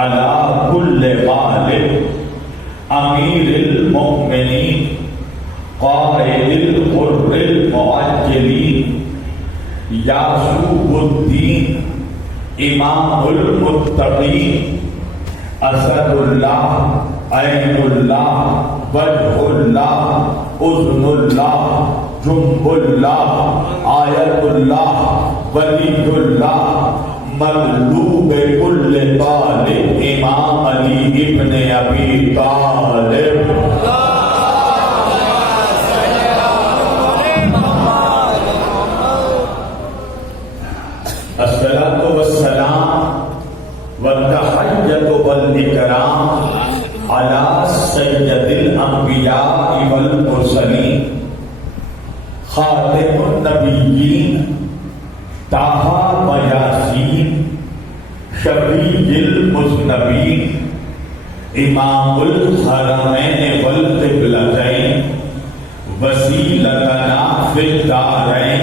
अला कुल्ले गालिब अमीरिल मुमिनीन क़ाइदिल क़ुर्रिल मुअज्जलीन यासूबुद्दीन इमामुल मुत्तक़ीन असदुल्लाह ऐनुल्लाह वजहुल्लाह उज़्नुल्लाह जुम्बुल्लाह आयतुल्लाह वलीयुल्लाह मग़लूब कुल्ले तालिब इमाम अली इब्ने अबी तालिब। अस्सलातु वस्सलाम वत्तहय्यतु वल इकराम अला सय्यदिल अंबिया वल मुरसलीन खातिमुन नबिय्यीन ताहा व यासीन शफीइल मुज़नबीन इमामुल हरमैन वल क़िबलतैन वसीलतना फिद दारैन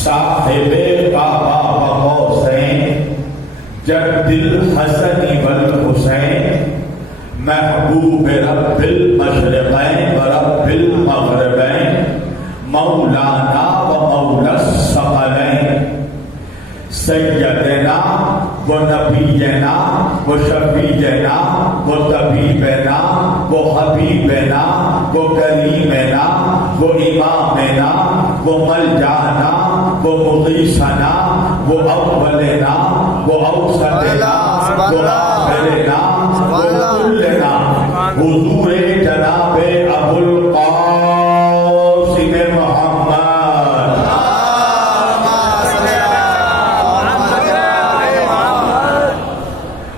साहिबे काबा व कौसैन जद्दिल हसन वल हुसैन महबूब रब्बिल मशरिक़ैन व रब्बिल मग़रिबैन मौलाना व मौलस सकलैन सय्यदना व नबीना व शफीजना व तबीबना व हबीबना व करीमना व इमामना व मलजाना व मुग़ीसना व अव्वलना व औसतना व आखिरना व कुल्लना हुज़ूरे जनाबे अबुल क़ासिम मुहम्मद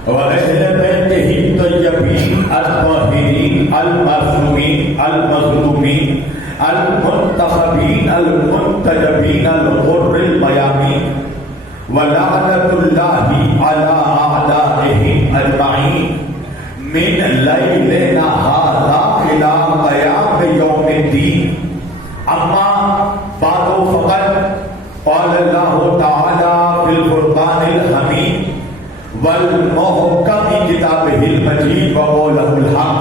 व अहले बैतिही तय्यबीन अत्ताहिरीन अल-मासूमीन अल-मज़लूमीन अल-मुंतखबीन अल-मुंतजबीन अल-ग़ुर्रिल मयामीन व लअनतुल्लाहि अला अअदाइहिम अजमईन मिन लैलिना हाज़ा इला क़याम यौमिद्दीन। अम्मा बादो फ़क़द क़ाल अल्लाहु तआला फ़िल फ़ुरक़ानिल हमीद वल मुहकमी किताबिहिल मजीद व क़ौलुहुल हक़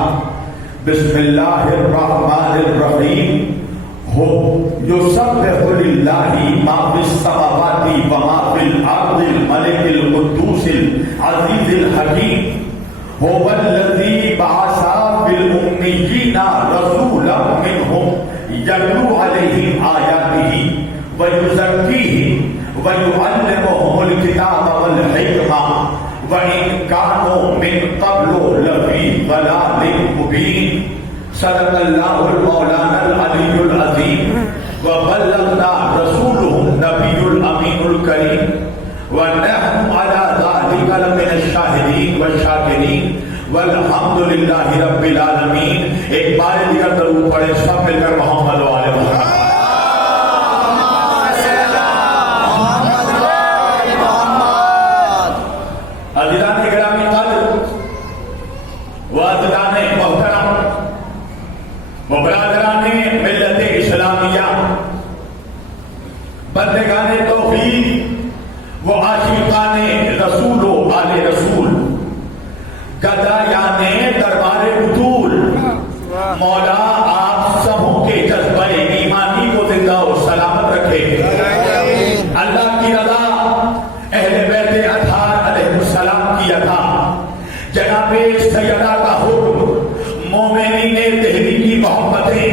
बिस्मिल्लाहिर रहमानिर रहीम युसब्बिहु लिल्लाहि मा फिस समावाति व मा फिल अर्दिल मलिकिल कुद्दूसिल अज़ीज़िल हकीम हुवल्लज़ी बअसा फिल उम्मिय्यीना रसूलन मिनहुम यतलू अलैहिम आयातिही व युज़क्कीहिम व युअल्लिमुहुमुल किताब वल हिकमा व इन कानू मिन क़ब्लु लफ़ी ज़लालिम मुबीन। सदक़ल्लाहुल मौलानाल अलीयुल अज़ीम व बल्लगना रसूलुहुन नबियुल अमीनुल करीम व नहनु अला ज़ालिका लमिनश शाहिदीन व शाकिरीन वल्हम्दुलिल्लाहि रब्बिल आलमीन। एक बार दिया दरूद पढ़े सब मिलकर मोहम्मद व आले मोहम्मद। अज़ीज़ान गिरामी क़द्र व अज़ीज़ान मोहतरम व बरादराने मिल्लत इस्लामिया बंदगाने तौहीद व आशिकाने रसूल व आले रसूल गदायाने दरबारे उतूल मौला आप सबों के जज्बे ईमानी को जिंदा और सलामत रखे। अल्लाह की रज़ा अहले बैत अतहार अलैहिस्सलाम की अता जनाबे सैयदा का हुक्म मोमिनीने दहली की मोहब्बतें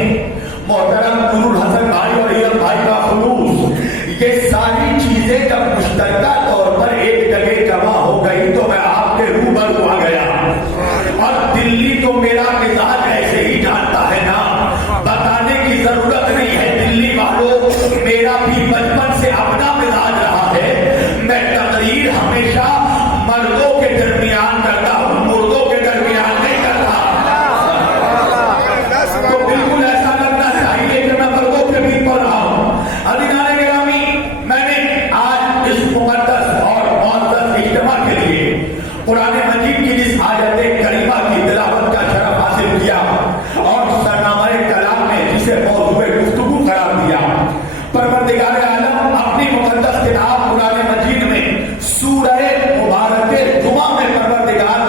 मोहतरम नूरुल हसन भाई और इयम भाई का खुलूस ये सारी चीजें जब मुश्तरका तौर पर एक जगह जमा हो गई तो मैं आपके रूबरू आ गया। और दिल्ली तो मेरा मिजाज ऐसे ही जानता है ना, बताने की जरूरत नहीं है दिल्ली वालों, मेरा भी बचपन से अपना मिजाज रहा है। मैं तकरीर हमेशा मर्दों के दरमियान करता हूँ, मुर्दों के दरमियान नहीं करता। तो बिल्कुल ऐसा लगना चाहिए कि मैं मर्दों के बीच पर रहा हूँ। अज़ीज़ान गिरामी, मैंने आज इस मुक़द्दस और मुअज़्ज़ज़ इज्तिमा के लिए कुरान मजीद की जिस आयत करीमा की तिलावत का शरफ हासिल किया और सरनामाए कलाम में जिसे मौज़ूए गुफ्तगू करार दिया, परवरदिगार आलम अपनी मुक़द्दस किताब कुरान मजीद में सूरह मुबारक जुमा में परवरदिगार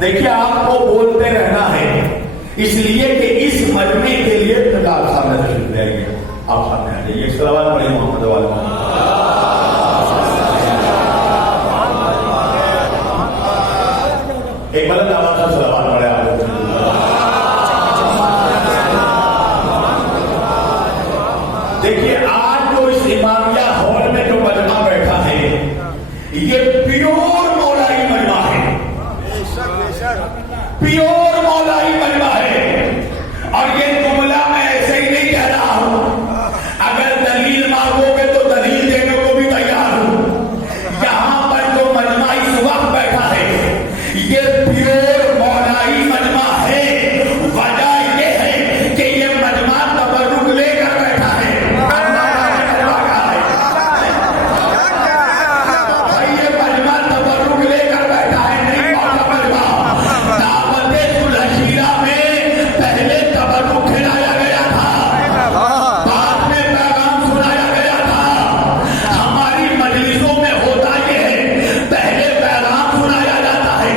देखिए आपको बोलते रहना है, इसलिए कि इस मजमे के लिए आप सामने तशरीफ ले आइए, आप सामने आ जाइए। सलावत पढ़िए मोहम्मद वाले एक बुलंद आवाज से सलावत पढ़े आप लोग। देखिए आज जो इस इमामिया हॉल में जो मजमा बैठा है ये प्योर मौलाई मजमा है, प्योर मौलाई मजमा है। और ये जुमला मैं ऐसे ही नहीं कह रहा हूं, अगर दलील मांगोगे तो दलील देने को भी तैयार हूं। यहां पर जो मजमा इस वक्त बैठा है ये प्योर मौलाई मजमा है। वजह ये है कि ये मजमा तबर्रुक लेकर बैठा है। भाई ये मजमा तबर्रुक लेकर बैठा है, नहीं मौला मजमा। दावते सुलहशीरा में पहले तबर्रुक खिलाया गया था, बाद में पैगाम सुनाया गया था। हमारी मजलिसों में होता ये है, पहले पैगाम सुनाया जाता है,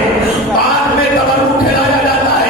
बाद में तबर्रुक खिलाया जाता है।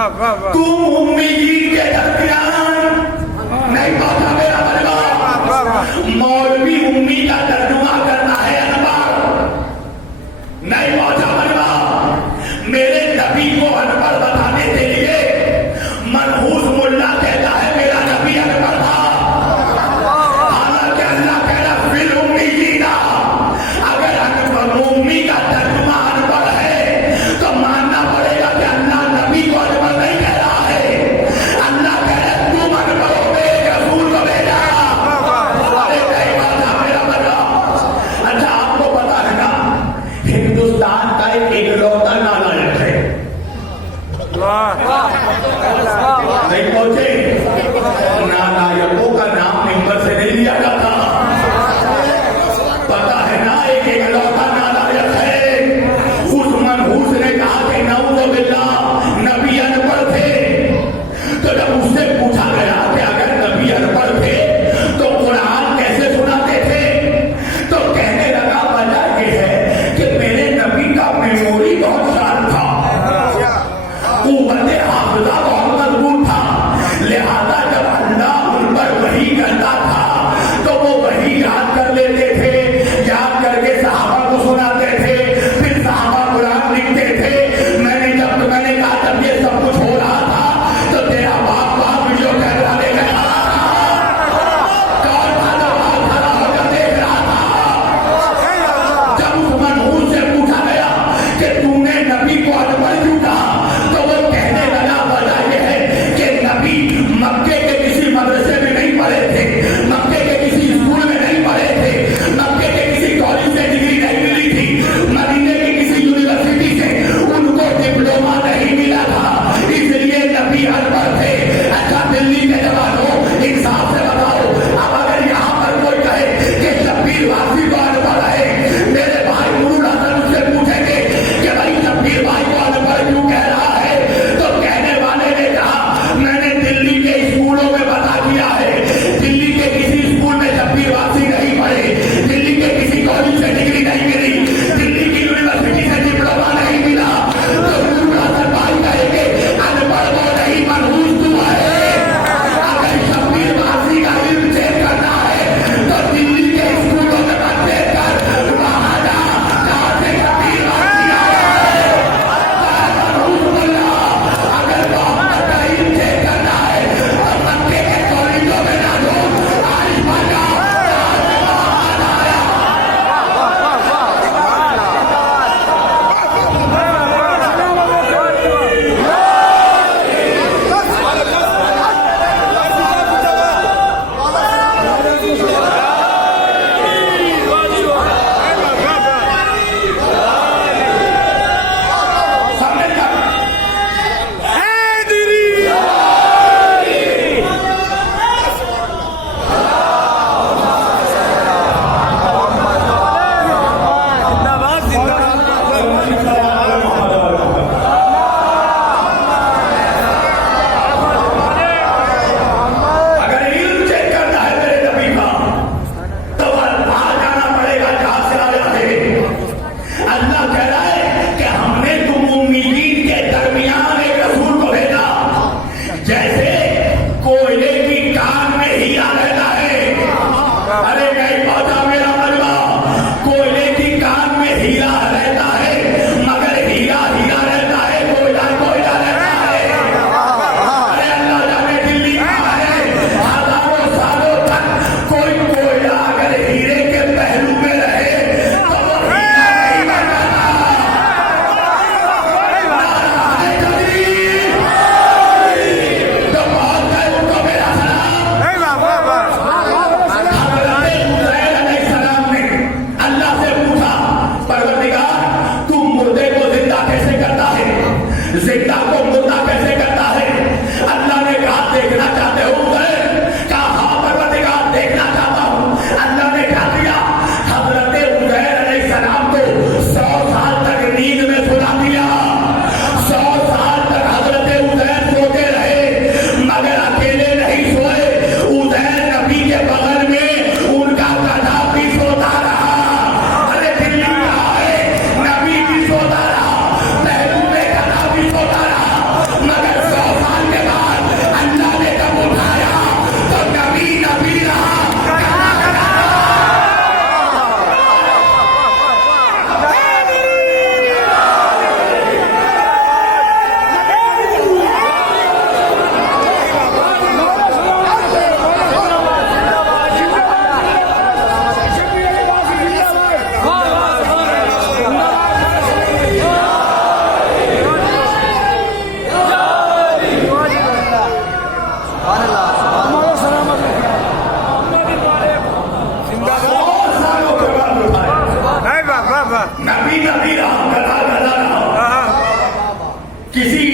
तुम उम्मीदीन के दरमियान नहीं पहुंचा मेरा परिवार। मौलवी उम्मीद का तर्जुमा करना है अनपढ़, नहीं पहुंचा परिवार। मेरे नबी को अनपढ़ बताने के लिए मनहूस मुल्ला कहता है मेरा नबी अनपढ़ था। हालांकि अल्लाह कह रहा फिल उम्मीदीना, अगर अनपढ़ उम्मी का तर्जुमा अनपढ़ है तो मानना पड़ेगा कि अल्लाह नबी को अनपढ़ नहीं कह रहा है। अल्लाह कह रहा है तुम अनपढ़ हो, मेरे रसूल को भेजा। अरे नहीं बात मेरा बता। अच्छा आपको पता है ना हिंदुस्तान का एक इकलौता नालायक है, नहीं पहुंचे। नालायकों का नाम मिंबर से नहीं लिया जाता, पता है ना एक इकलौता नालायक है। उस मनहूस ने कहा कि नऊज़ुबिल्लाह नबी अनपढ़ थे। तो जब उससे पूछा गया कि अगर नबी अनपढ़ थे तो कुरान कैसे सुनाते थे, तो कहने लगा वजह यह है कि मेरे नबी का मेमोरी बहुत शार्प था, कुव्वत किसी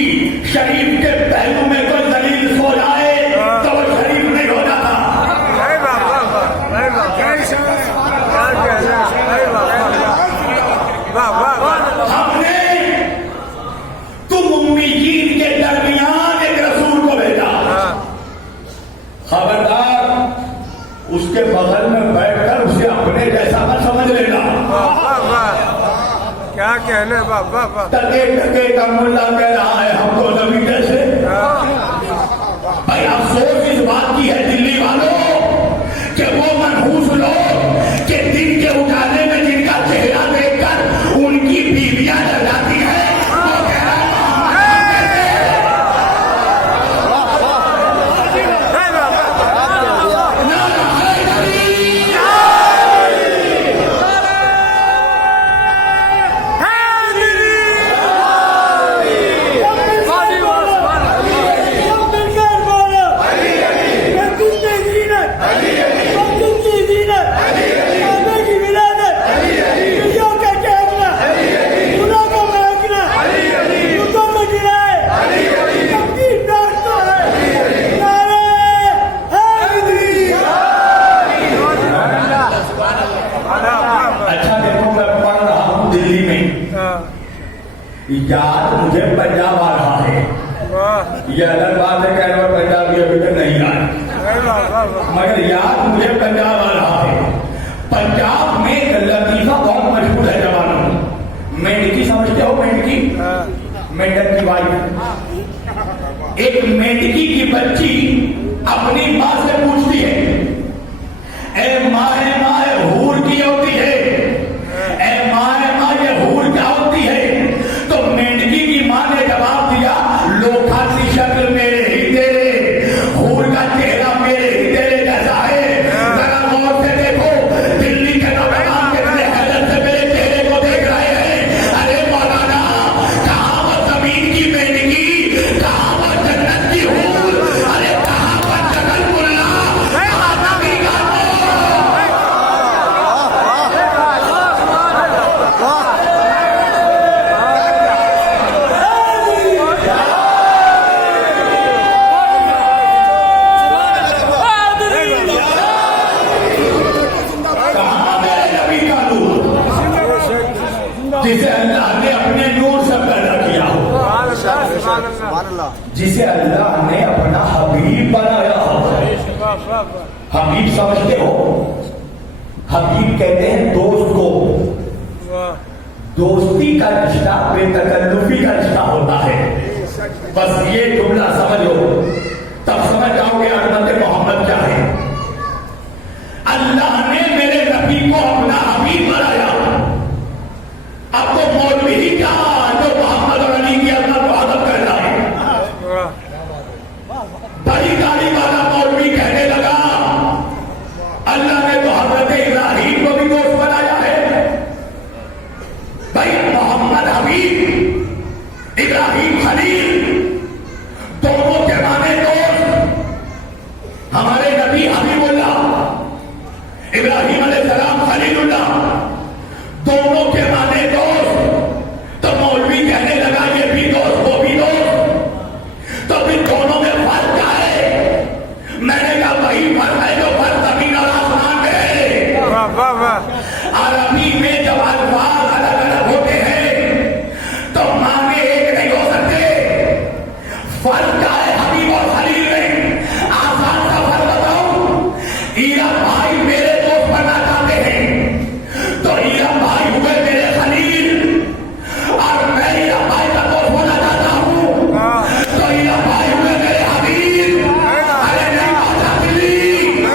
शरीफ के पहलू में कोई दलील सो जाए तो वो शरीफ नहीं हो जाता। हमने तुम उम्मीदीन के दरमियान एक रसूल को भेजा, खबरदार उसके बगल में बैठकर उसे अपने जैसा मत समझ लेना। क्या कहने बाबा टके टके का मुल्ला कह रहा है हमको नबी कैसे। भाई अफसोस इस बात की है दिल्ली वालों कि वो मनहूस लोग के दिन के उजाले में जिनका चेहरा देखकर उनकी बीवियां डर जाती है, वो कह रहा याद मुझे पंजाब आ रहा है। ये अलग बात है कह रहा पंजाब भी अभी तक नहीं आया, मगर याद मुझे पंजाब आ रहा है। पंजाब में एक लतीफा बहुत मशहूर है जवानों, मेंढकी समझते हो? मेंढकी, मेंढक की वाइफ। एक मेंढकी की बच्ची अपनी माँ से पूछती है, ए माँ हूर की होती है, ए माँ ये हूर क्या होती है? तो मेंढकी की माँ ने जवाब दिया, लोखा की शक्ल मेरे ही तेरे, हूर का चेहरा मेरे ही तेरे जैसा है। जरा गौर से देखो, दिल्ली के नौजवान कितने हैरत से मेरे चेहरे को देख रहे हैं। अरे मौलाना, कहाँ वो जमीन की मेंढकी, कहाँ वो जन्नत की हूर, अरे कहाँ वो जगल मुल्ला, जिसे अल्लाह ने अपने नूर से पैदा किया हो, जिसे अल्लाह ने अपना हबीब बनाया हो। हबीब समझते हो? हबीब कहते हैं दोस्त को। दोस्ती का रिश्ता बेतकल्लुफी का रिश्ता होता है। बस ये जुमला समझ लो, तब समझ जाओगे अज़मत मोहम्मद क्या है। अल्लाह ने मेरे नबी को अपना हबीब बनाया। अब तो मौलवी ही क्या जो मोहम्मद और अली की अल्लाह को आदत कर रहा है। बड़ी गाड़ी वाला मौलवी कहने लगा, अल्लाह ने तो हजरत इब्राहिम को भी दोस्त बनाया है। भाई मोहम्मद हबीब, इब्राहिम खलील, दोनों के माने दोस्त। हमारे नबी हबीबुल्लाह, इब्राहिम अलैहिस्सलाम खलीलुल्लाह, दोनों के माने दोस्त। तो मौलवी कहने लगा ये भी दोस्त वो भी दोस्त, तो फिर दोनों में फर्क क्या है? मैंने कहा वही फर्क है जो फर्क जमीन और आसमान में है। अरबी में जब अल्फाज अलग अलग होते हैं तो माने एक नहीं हो सकते। फर्क क्या है हबीब और खलील में? आसान सा फर्क बताऊं, ईरा भाई मेरे दोस्त बनना चाहते हैं तो ईरा भाई हुए मेरे खलील, और मैं ईरा भाई का दोस्त होना चाहता हूं तो ईरा भाई हुए मेरे हबीब। अरे नहीं बात दिल्ली,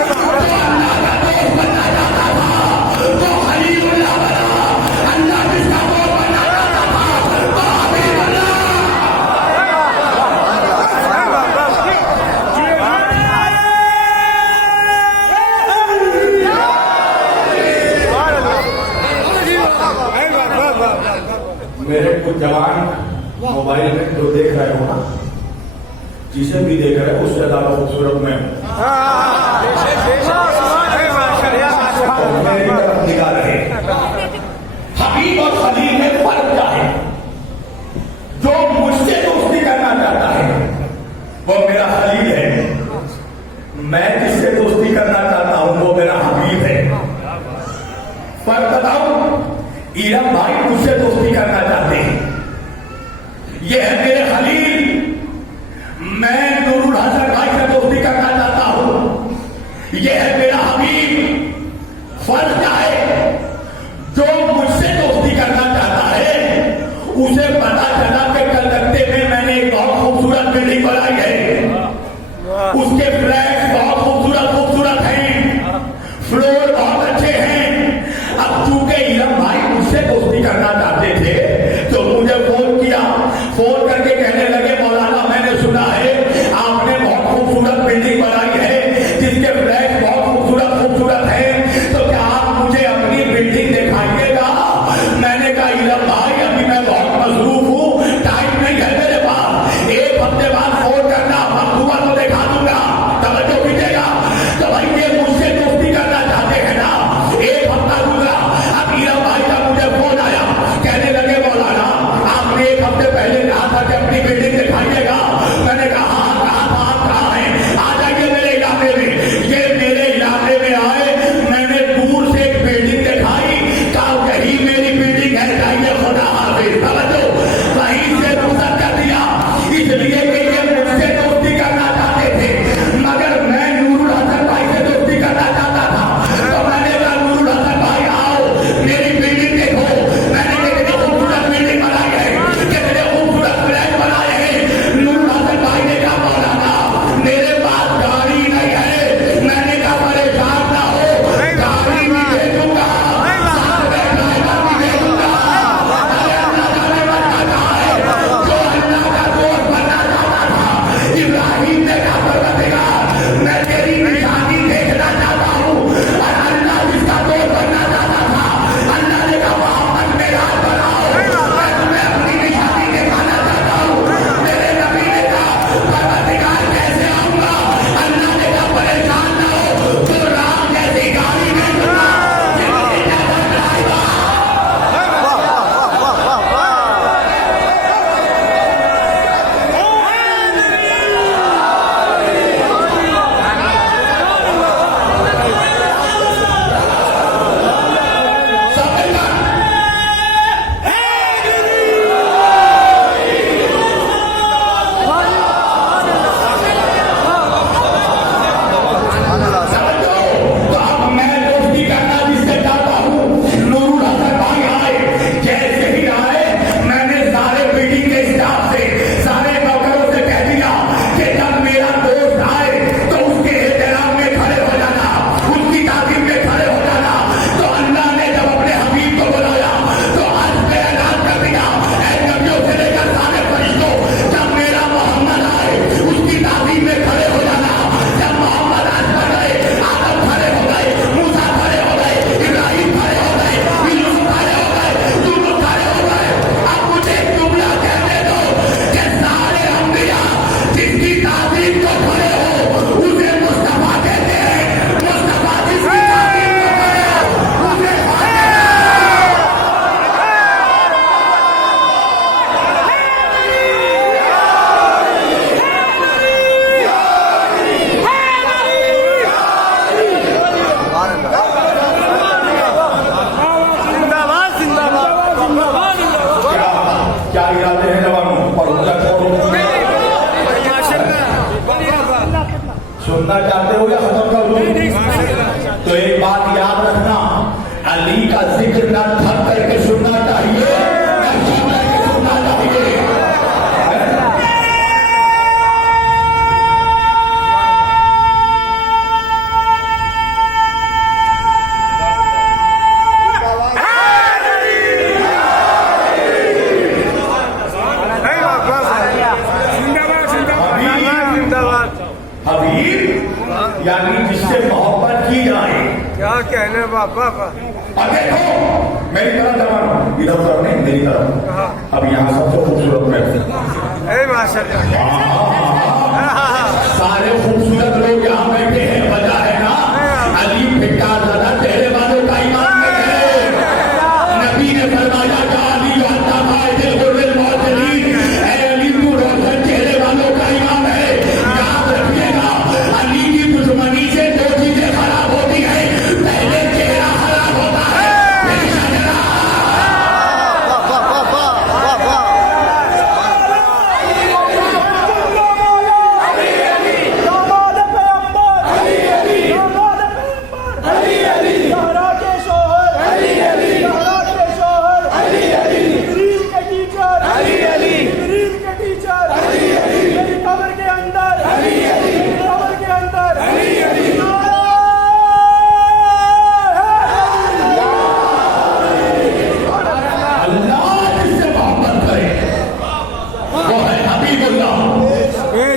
तो अल्लाह का दोस्त बनना चाहता था तो खलीलुल्लाह बना, अल्लाह जिसका दोस्त बनना चाहता था तो हबीबुल्लाह। मेरे कुछ जवान मोबाइल में जो देख रहे हो ना, जिसे भी देख रहे हो उससे ज्यादा खूबसूरत में मेरी तरफ निगाह रहे। हबीब और खलील में फर्क क्या है? जो मुझसे दोस्ती करना चाहता है वो मेरा खलील है, मैं जिससे दोस्ती करना चाहता हूं वो मेरा हबीब है। पर बताऊं, इरम भाई मुझसे दोस्ती करना चाहते हैं, ये है मेरे खलील। मैं नूरुल हसन भाई से दोस्ती करना चाहता हूं, ये है मेरा हबीब। फर्क क्या है, जो मुझसे दोस्ती करना चाहता है उसे पता चला कि कलकत्ते में मैंने एक बहुत खूबसूरत बिल्डिंग बनाई है, उसके फ्लैट बहुत खूबसूरत हैं, फ्लोर बहुत अच्छे हैं। अब चूंकि इरम भाई मुझसे दोस्ती करना चाहते थे तो मुझे फोन किया, फोन करके कहने लगे मौलाना मैंने सुना है आपने बहुत खूबसूरत बिल्डिंग बनाई है जिसके फ्लैट बहुत खूबसूरत हैं, तो क्या आप मुझे अपनी बिल्डिंग दिखाइएगा। मैंने कहा इरम भाई अभी मैं बहुत मसरूफ हूँ, टाइम नहीं है मेरे पास, एक हफ्ते बाद फोन करना, वक्त हुआ तो दिखा दूंगा। तवज्जो कीजिएगा। तो भाई ये मुझसे दोस्ती करना चाहते हैं ना। एक हफ्ता गुजरा, अब इरम भाई का मुझे फोन आया, कहने लगे मौलाना आपने एक हफ्ते पहले कहा था कि अपनी बिल्डिंग दिखाइएगा। मैंने कहा कहाँ है, आ जाइए मेरे इलाके में। ये मेरे इलाके में आए, मैंने दूर से एक बिल्डिंग दिखाई, कहा यही मेरी बिल्डिंग है, जाइए खुदा हाफिज। तवज्जो, वहीं से रुखसत कर दिया, इसलिए कि ये मुझसे दोस्ती करना चाहते थे, मगर मैं नूरुल हसन भाई से दोस्ती करना चाहता था। तो मैंने कहा नूरुल हसन भाई आओ मेरी बिल्डिंग देखो, मैंने कितनी खूबसूरत बिल्डिंग बनाई है, कितने खूबसूरत फ्लैट बनाए हैं। नूरुल हसन भाई ने कहा मौलाना मेरे पास गाड़ी नहीं है। मैंने कहा परेशान ना हो, गाड़ी भी दे दूंगा, साथ में ड्राइवर भी दे दूंगा। अरे अल्लाह जाने वाला कहाँ है, जो अल्लाह का दोस्त बनना चाहता था। इब्राहिम ने कहा परवरदिगार मैं तेरी निशानी देखना चाहता हूँ, और अल्लाह जिसका दोस्त बनना चाहता था, अल्लाह ने कहा मोहम्मद मेरा बनाओ, मैं तुम्हें अपनी निशानी दिखाना चाहता हूँ। मेरे नबी ने कहा परवरदिगार कैसे आऊंगा। अल्लाह ने कहा परेशान ना हो, तो राम जैसी गाड़ी में दूंगा। क्या इरादे हैं जवानों पर सुनना चाहते हो या खत्म कर दूं? तो एक बात याद रखना, अली का जिक्र ना थक करके सुनना चाहिए, सुनना चाहिए। हबीब यानी जिससे मोहब्बत की जाए। क्या कहने बाबा। अब देखो मेरी तरफ जवान, इधर उधर नहीं, मेरी तरफ। अब यहाँ सबसे खूबसूरत मैं, माशाल्लाह सारे खूबसूरत लोग यहाँ बैठे हैं, वजह है ना अली फिक्का दादा चेहरे वालों का ईमान में है। नबी ने फरमाया अली अली तू रोशन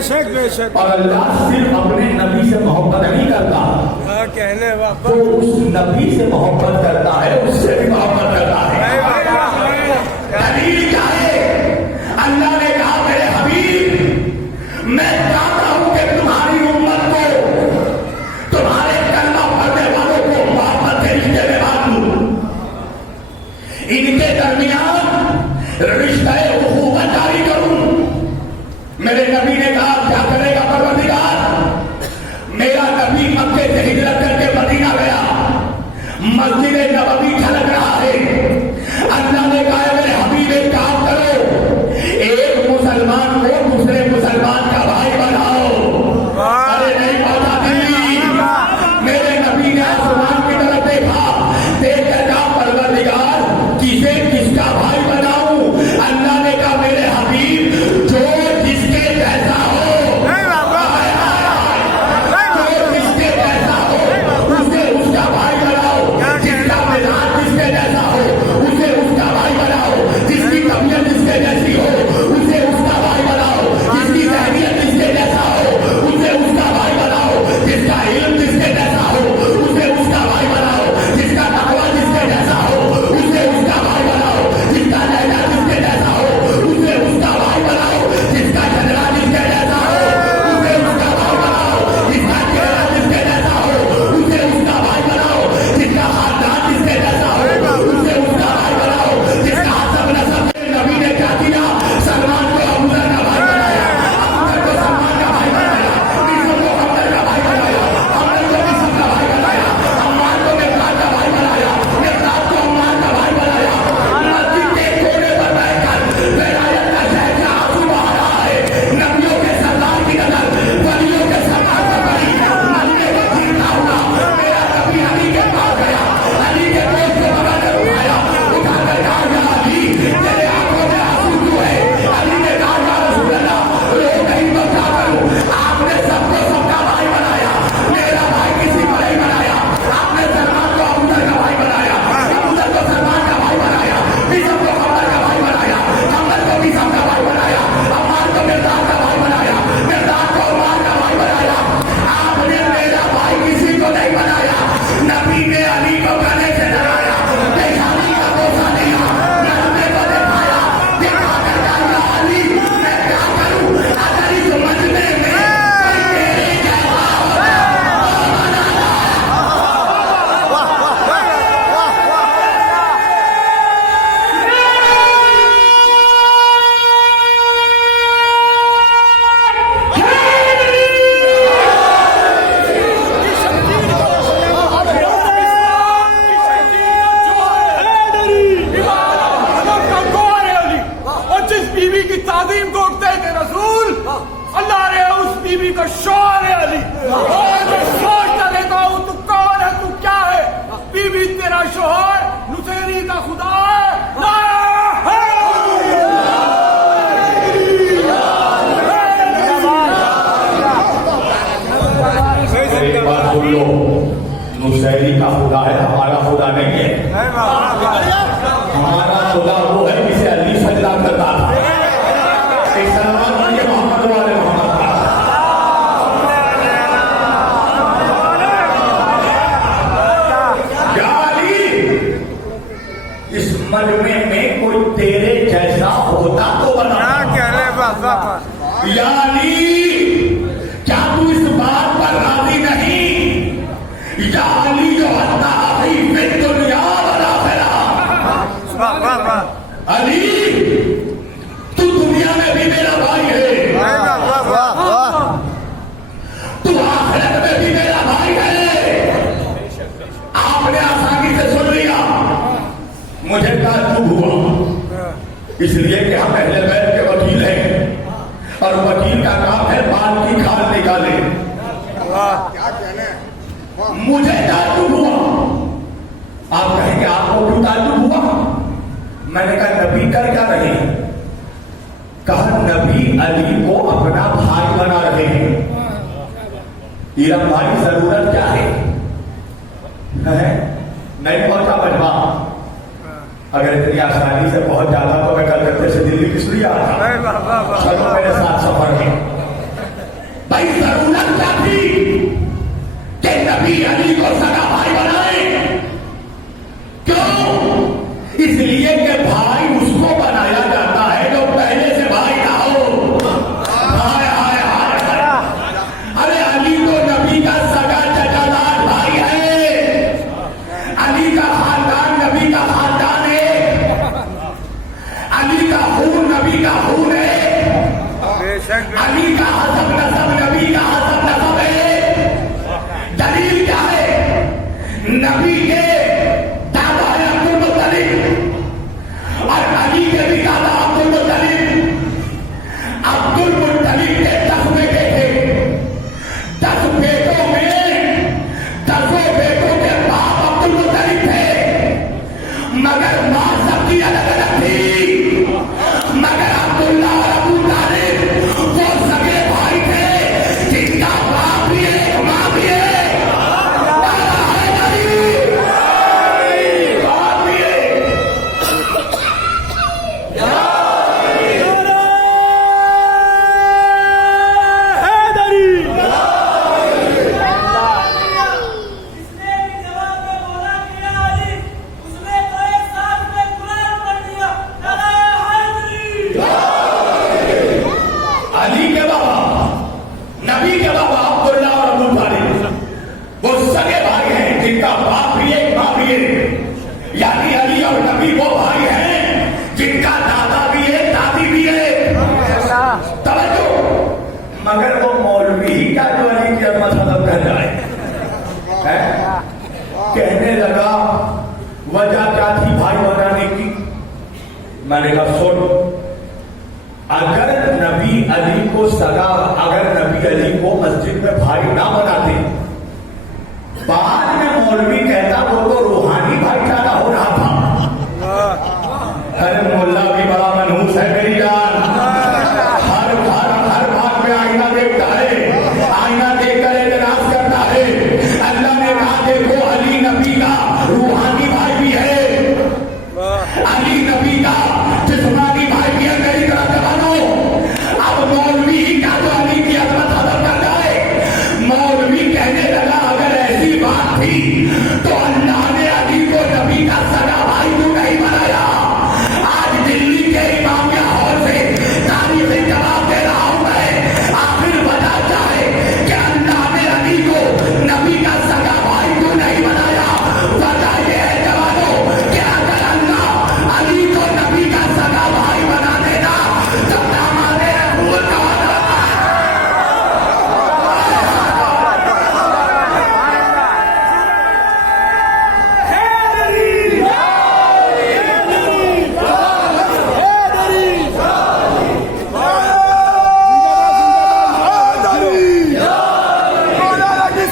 बेशक बेशक। और अल्लाह सिर्फ अपने नबी से मोहब्बत नहीं करता, हाँ कहने बाबा। जो उस नबी से मोहब्बत करता है उससे भी मोहब्बत करता है। दलील क्या है? अल्लाह ने कहा मेरे हबीब मैं चाहता हूं कि तुम्हारी उम्मत को तुम्हारे कलमा पढ़ने वालों को मोहब्बत के रिश्ते में बांध दूं, इनके दरमियान रिश्ते उखुवत जारी करूं। मेरे नबी ने कहा क्या करेगा परवरदिगार? मेरा नबी मक्के से हिजरत करके मदीना गया, मस्जिद नबवी झलक रहा है। अल्लाह ने कहा मेरे हबीब एक काम करो, एक मुसलमान को दूसरे मुसलमान का भाई बनाओ। अरे नहीं पता दिल्ली, मेरे नबी ने आसमान की तरफ देखा, देख कर कहा परवरदिगार किसे किसका भाई बनाऊं? अल्लाह ने कहा मेरे हबीब जो जिसके जैसा हो, जो जिसके जैसा हो उसे उसका भाई बनाओ, जिसका मिजाज जिसके जैसा हो उसे उसका भाई बनाओ, जिसकी तबीयत जिसके जैसी हो उसे उसका भाई बनाओ, जिसकी जहनियत जिसके जैसा हो उसे उसका भाई बनाओ, जिसका इल्म जिसके जैसा हो उसे उसका भाई बनाओ, जिसका तकवा जिसके जैसा हो उसे उसका भाई बनाओ, जिसका लहजा जिसके जैसा हो उसे उसका भाई बनाओ, जिसका चेहरा जिसके जैसा हो उसे उसका भाई बनाओ, जिसका चेहरा जिसके जैसा हो उसे उसका भाई बनाओ, जिसका खानदान जिसके जैसा हो उसे उसका भाई बनाओ, जिसका हसब नसब। नबी ने क्या किया? सलमान को अबू बकर का भाई बनाया, अबू बकर को सलमान का भाई बनाया, बिशप को अमर का भाई बनाया, अमर को बिशप का भाई बनाया, अम्मार को मिक़दाद का भाई बनाया, मिक़दाद को अम्मार का भाई बनाया। मस्जिद के कोने पर बैठकर विलायत का शहर आंसू बहा रहा है। नबियों के सरदार की नजर वलियों के सरदार पर पड़ी, मदीने में चीरता हुआ मेरा नबी अली के पास गया, अली के गोद को पकड़ कर उठाया, उठाकर कहा या अली तेरे आंखों में आंसू क्यों है? अली ने कहा या रसूल अल्लाह रो नहीं तो क्या करूं? आपने सबको सबका भाई बनाया, मेरा भाई किसी को नहीं बनाया। आपने सलमान को अबू बकर का भाई बनाया, अबू बकर को सलमान का भाई बनाया, बिशप को अमर का भाई बनाया, अमर को बिशप का भाई बनाया, अम्मार को मिक़दाद का भाई बनाया, मिक़दाद को अम्मार का भाई बनाया। आपने मेरा भाई किसी को नहीं बनाया। नबी ने अली को गले से लगाया, पेशानी का बोसा दिया, नज़्मे को दिखाया, दिखाकर कहा या अली मैं क्या करूं? अगर इस मजमे में कोई तेरे जैसा और जिस बीवी की ताजीम को उठते थे रसूल, अल्लाह ने उस बीवी को शौहर है अली। और मैं सोचता रहता हूँ तू कौन है, तू क्या है? बीवी तेरा शौहर नुसेरी का खुदा है। एक बात सुन लो, नुसैरी का खुदा है, हमारा खुदा नहीं है। हमारा खुदा वो है जिसे अली सजदा करता था। एक सलमान बनिए मोहम्मद वाले मोहम्मद का। या अली इस मजमे में कोई तेरे जैसा होता तो बता। हाँ कहने बाबा। या अली क्या तू इस बात पर राजी नहीं? या अली जो हत्ता ही फिर दुनिया बना फैला। बाबा अली तू दुनिया में भी मेरा भाई है, तू आखिरत में भी मेरा भाई है। आपने आसानी से सुन लिया, मुझे ताज्जुब हुआ, इसलिए कि हम अहले बैत के वकील हैं और वकील का काम है बाल की खाल निकाले। मुझे ताज्जुब हुआ। आप कहेंगे आपको क्यों ताज्जुब हुआ? मैंने कहा नबी कर क्या रहे हैं? कहा नबी अली को अपना भाई बना रहे हैं। इरम भाई जरूरत क्या है? नहीं पहुंचा मजमा। अगर इतनी आसानी से पहुंच जाता तो मैं कलकत्ते से दिल्ली किस लिए आता? चलो मेरे साथ सफर में। नबी अली को सगा भाई बनाए। क्यों? इसलिए कि भाई उसको बनाया जाता है जो पहले से भाई ना हो। हाय हाय हाय हाय। अरे अली तो नबी का सगा चचादार भाई है। अली का खानदान नबी का खानदान है। अली का खून नबी का खून है। बेशक अली का हसब नसब नबी का हसब नसब है। दलील क्या है? नबी के दादा है अब्दुल मुत्तलिब और अली के भी दादा अब्दुल मुत्तलिब। अब्दुल मुत्तलिब के 10 बेटे थे। 10 बेटों में 10 बेटों के बाप अब्दुल मुत्तलिब थे, मगर मां सबकी अलग अलग थी। मगर अब्दुल्ला और अबू तालिब वो सगे भाई थे जिनका बाप भी है मां भी है। बाप भी है। इसने भी जवाब में बोला कि अली, उसने तो एक साथ में कुरान पढ़ दिया। अली के बाबा नबी के बाबा अब्दुल्ला और अबू तालिब वो सगे भाई हैं जिनका बाप भी है मां भी है। यानी अली और नबी वो भाई हैं जिनका दादा भी है दादी भी है। तवज्जो। मगर वो मौलवी ही क्या जो अली की अजमत खत्म कर जाए है? कहने लगा वजह क्या थी भाई बनाने की? मैंने कहा सुन, अगर नबी अली को सगा, अगर नबी अली को मस्जिद में भाई ना बनाते, बाद में मौलवी कहता वो तो रूहानी भाईचारा हो रहा था। अरे मोल्ला भी बड़ा मनहूस है मेरी जान। हर बात में आईना देखता है, आईना देखकर एतराज करता है। अल्लाह ने कहा देखो अली नबी का रूहानी भाई भी है, अली नबी का जिस्मानी भाई भी है। मेरी तरफ से मानो। अब मौलवी क्या तो अली की अजमत खत्म कर जाए। मौलवी कहने लगा अगर ऐसी बात थी तो अल्लाह ने अली को नबी का सगा भाई क्यों नहीं बनाया? आज दिल्ली के इमामिया हॉल से तारीफ जवाब दे रहा हूं मैं। आखिर वजह चाहे कि अल्लाह ने अली को नबी का सगा भाई क्यों नहीं बनाया? वजह यह है जवानों कि अगर अल्लाह अली को नबी का सगा भाई बना देना तो दामाद रसूल का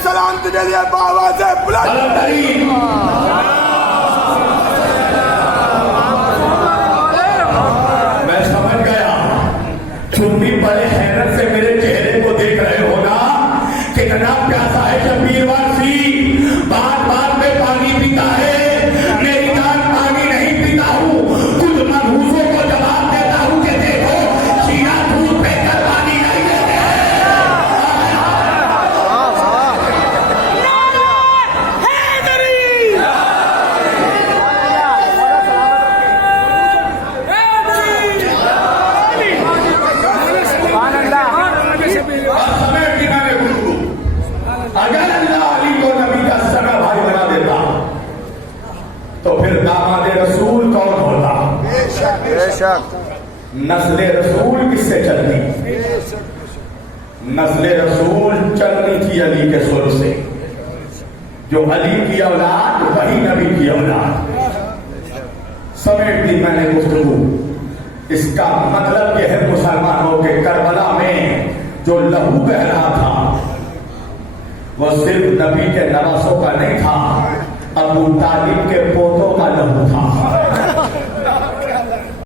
सलाम तुझे लिए बाबा से बुलंद। अलग मैं समझ गया। तुम भी बड़े हैरत से मेरे चेहरे को देख रहे हो ना। कितना प्यासा है शबीर वासी, बात बात में पानी पीता है। मेरी जान पानी नहीं पीता हूँ, कुछ मनहूसों को जवाब देता हूँ कि देखो सीना दूध पे कर पानी नहीं देते। समय की मैंने गुरु, अगर अल्लाह अली को नबी का सगा भाई बना देता तो फिर दामाद रसूल कौन होता? बेशक नस्ल रसूल किससे चलती? नस्ल रसूल चलनी थी अली के सुर से। जो अली की औलाद वही नबी की औलाद। समेट दी मैंने गुफ्तगू। इसका मतलब यह है मुसलमानों के करबला में जो लहू बह रहा था वह सिर्फ नबी के नवासों का नहीं था, अबू तालिब के पोतों का लहू था।